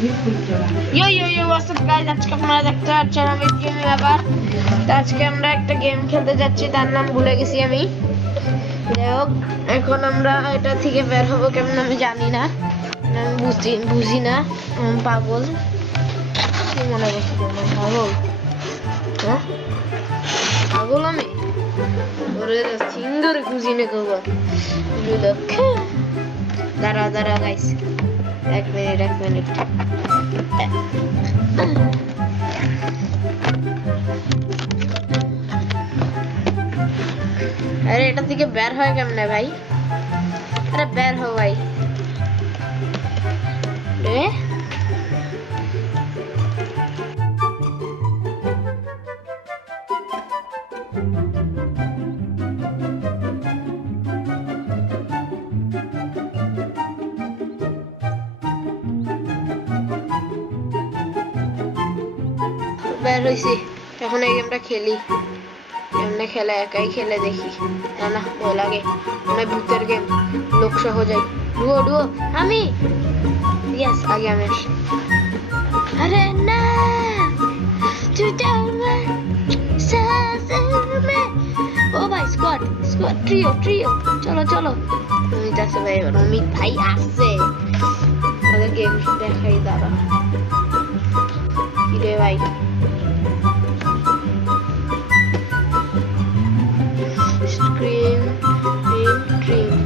ইয়ো ইয়ো ইয়ো what's up guys, আজকে আপনারা দেখতে পাচ্ছেন আমি গেমে আবার। তো আজকে আমরা একটা গেম খেলতে যাচ্ছি, তার নাম ভুলে গেছি আমি। যাই হোক, এখন আমরা এটা থেকে বের হবো কেমন আমি জানি না, আমি বুঝি না। পাগল কি মনে করছি তোমরা? পাগল? হ্যাঁ পাগল আমি? ওরে সিঙ্গার খুঁজি না কব দাঁড়া দাঁড়া গাইস, এক মিনিট। আরে এটা থেকে বের হয় কেমনে ভাই? আরে বের হও ভাই। রে বের হইছি, এখন এই গেমটা খেলি। এমনি খেলা একাই খেলে দেখি। না ভয় লাগে, মানে ভূতের গেম, লোক সহ যাই। ডুও আমি ইয়েস, আগে আমি আসি। আরে না ও ভাই, স্কোয়াড ট্রিও চলো অমিত আছে ভাই, এবার অমিত ভাই আসছে। আমাদের গেম দেখাই, দাঁড়া রে ভাই। Scream in dream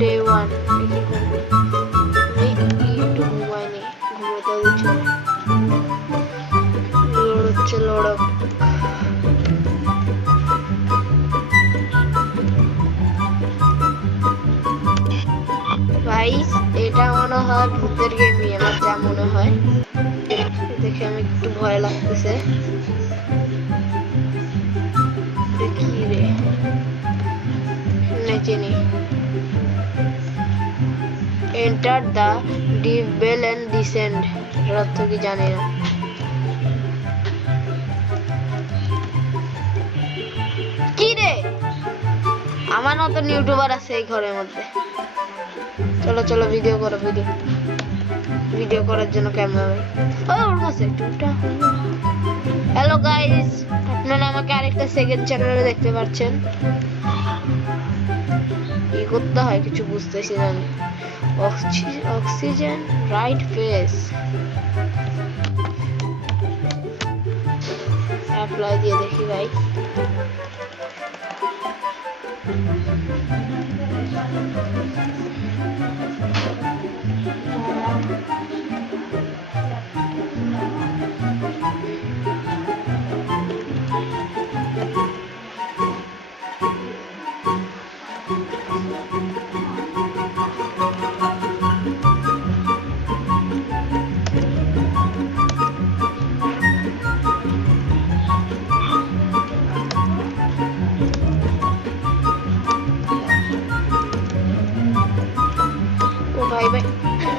day 1 একটু ঘুমাইনি, ঘুমোতে দিচ্ছে লড়ক। ভাই এটা মনে হয় ভূতের গেমই, আমার যা মনে হয়। দেখে আমি একটু ভয় লাগতেছে। কি রে নেচেনি। Enter the deep bell and descend, এর অর্থ কি জানি না। কি রে, আমার মতন ইউটিউবার আছে এই ঘরের মধ্যে। চলো ভিডিও করো, ভিডিও করার জন্য ক্যামেরা। ওর কাছে হ্যালো গাইস, আপনারা আমাকে আরেকটা সেকেন্ড চ্যানেলে দেখতে পাচ্ছেন। কি করতে হয় কিছু বুঝতেছি না আমি। অক্সিজেন রাইট ফেস অ্যাপ্লাই দিয়ে দেখি ভাই। ভাই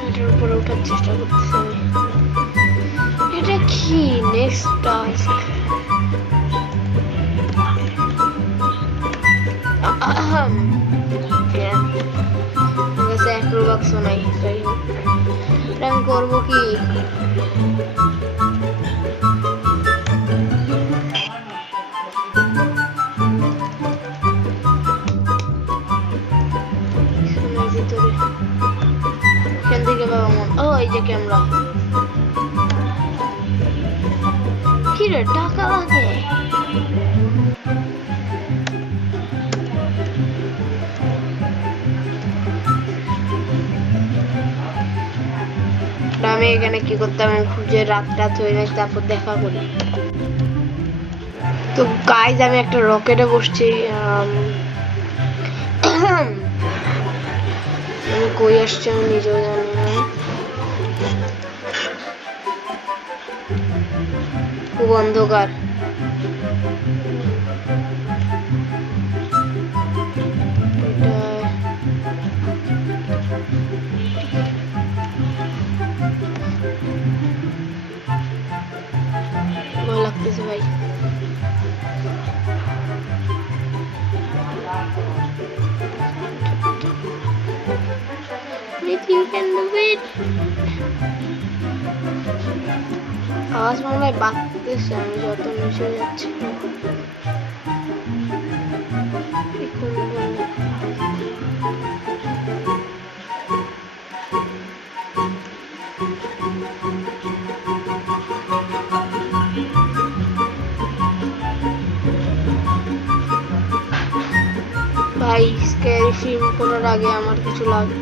এটার উপরে ওঠার চেষ্টা করতেছি আমি। এটা কি নেক্সট টাস্ক? অ্যাক্রোবাক্স নাই, যাই হোক আমি করবো কি? ও এই যে ক্যামেরা। কি রে টাকা লাগে? আমি এখানে কি করতাম, খুঁজে রাত হয়ে যায়, তারপর দেখা করি। তো গাইজ আমি একটা রকেটে বসছি। আমি কই আসছি আমি নিজেও জানি না, খুব অন্ধকার। ভয় লাগতেছে ভাই। it, you can do it. আওয়াজ মনে হয় বাড়তেছে আমি যত নিচে যাচ্ছি। ভাই স্ক্যারি ফিল্ম করার আগে আমার কিছু লাগে।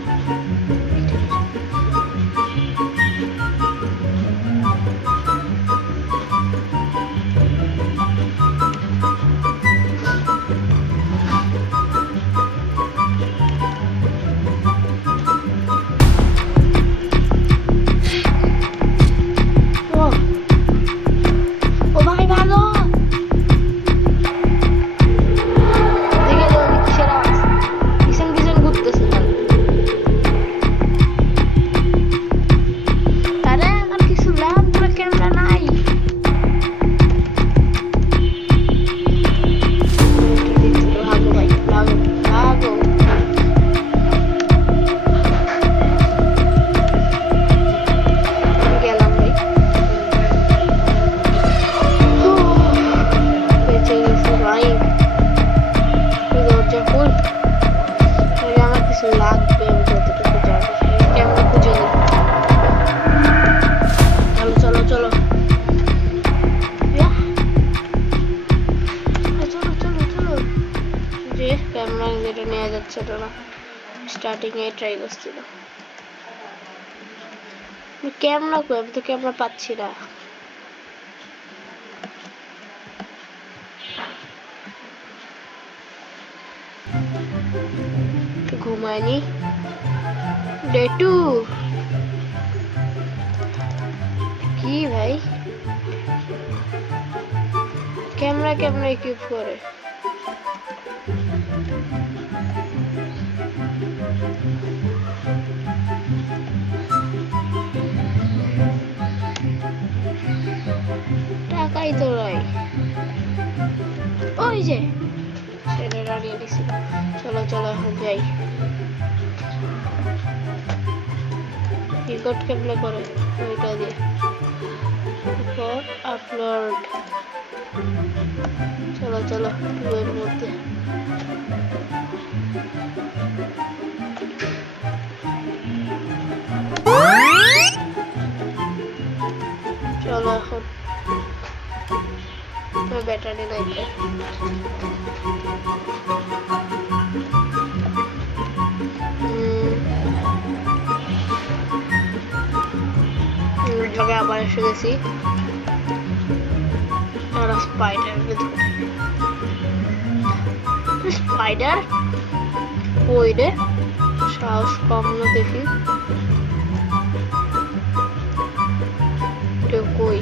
স্টার্টিং এ ট্রাই করছিল ক্যামেরা কই আমি তো ক্যামেরা পাচ্ছি না ঘুমায়নি ডে 2 কি ভাই ক্যামেরা ইকুইপ করে টাকাই তো নাই ওই যে সেটা দাঁড়িয়ে দিছি চলো চলো এখন যাই রিকর্ড কেমনে করে ওইটা দিয়ে আপলোড চলো চলো এর মধ্যে চলো এখন ব্যাটারি নাই জায়গায় আবার এসে গেছি স্পাইডার কই রে সাহস কম না দেখি কই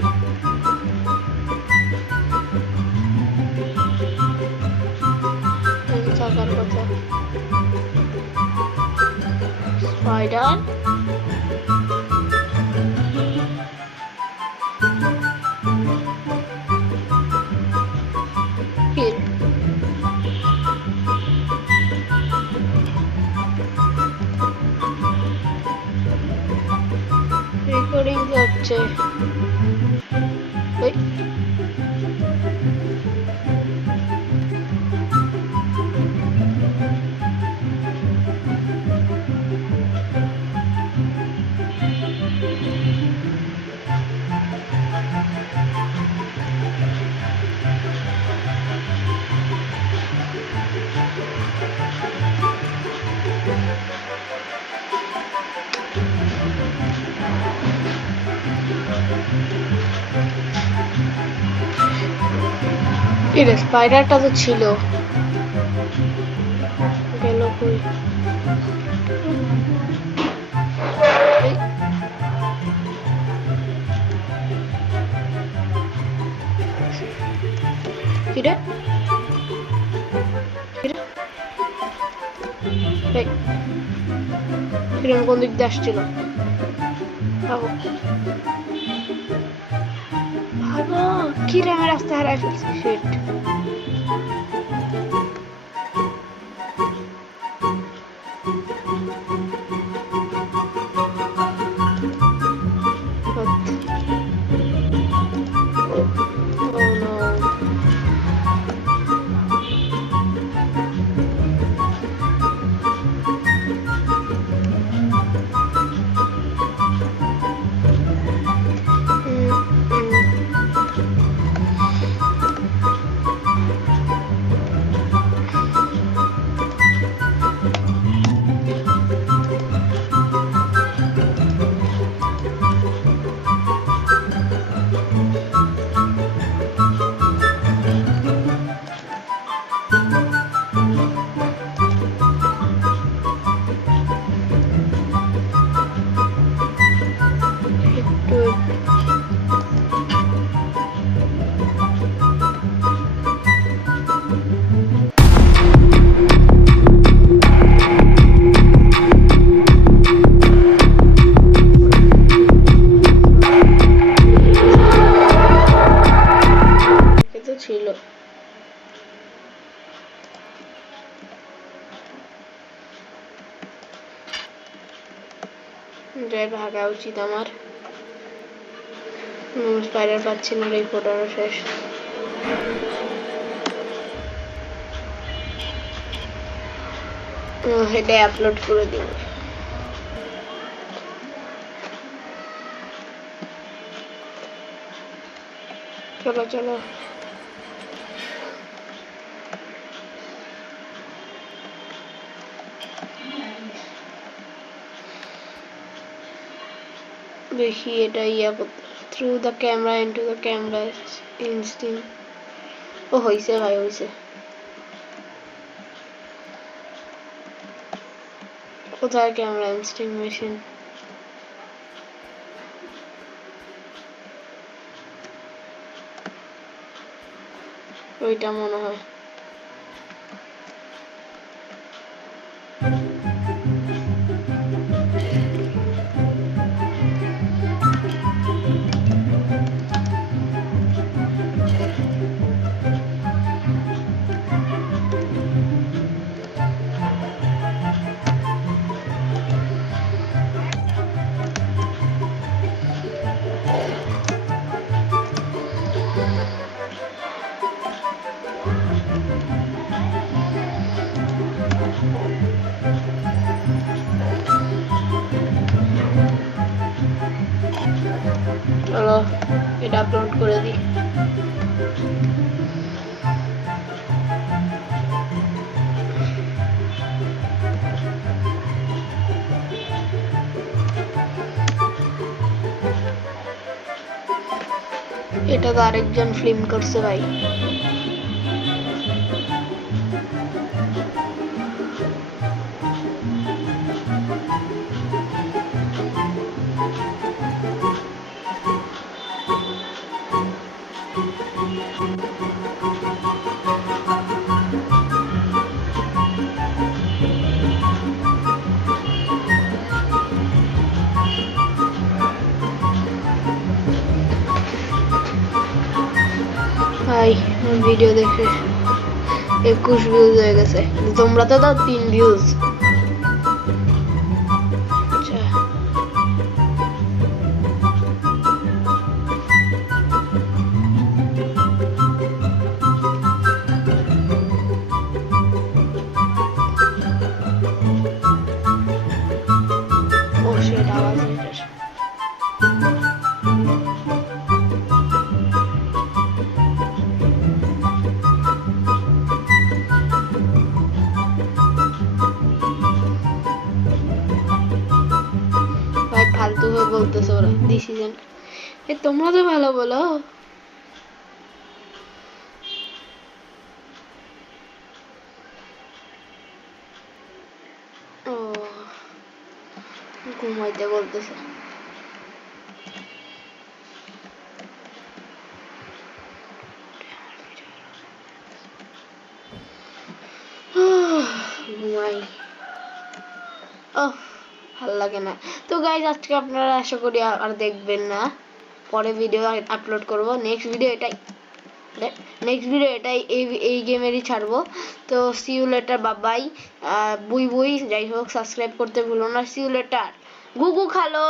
থাকার কথা স্পাইডার রেকর্ডিং হচ্ছে এর স্পাইডারটা তো ছিল গেল কই কিরে কিরম কোন দিক দিয়ে আসছিল ভাগো কিরে আমি রাস্তা হারাই ফেলছি শিট যাই ভাগা উচিত আমার। স্পাইডার পাচ্ছি না, এই ফটোটা শেষ। এটাই আপলোড করে দিব। চলো চলো, দেখি এটা yeah through the camera into the camera ইনস্টিং। ও হইছে ভাই, হইছে। কোথায় ক্যামেরা ইনস্টিং মেশিন? ওইটা মনে হয়। চলো এটা আপলোড করে দিই। এটা তো আরেকজন ফিল্ম করছে ভাই। ভাই ভিডিও দেখে 21 ভিউজ হয়ে গেছে, তোমরা তো দাও 3 ভিউজ। ও সেটা আওয়াজ এটার। ভাই ফালতু ভাবে বলতেছে ওরা ডিসিশন। তোমরা তো ভালো বলো। ও ঘুমাইতে বলতেছে। ঘুমাই। ও ভালো লাগে না তো গাইজ। আজকে আপনারা আশা করি আর দেখবেন না, পরে ভিডিও আপলোড করব। নেক্সট ভিডিও এটাই এই গেমেরই ছাড়বো। তো সি ইউ লেটার, বাবাই। বুই বুই, যাই হোক সাবস্ক্রাইব করতে ভুলো না। C you later. গুগু খালো।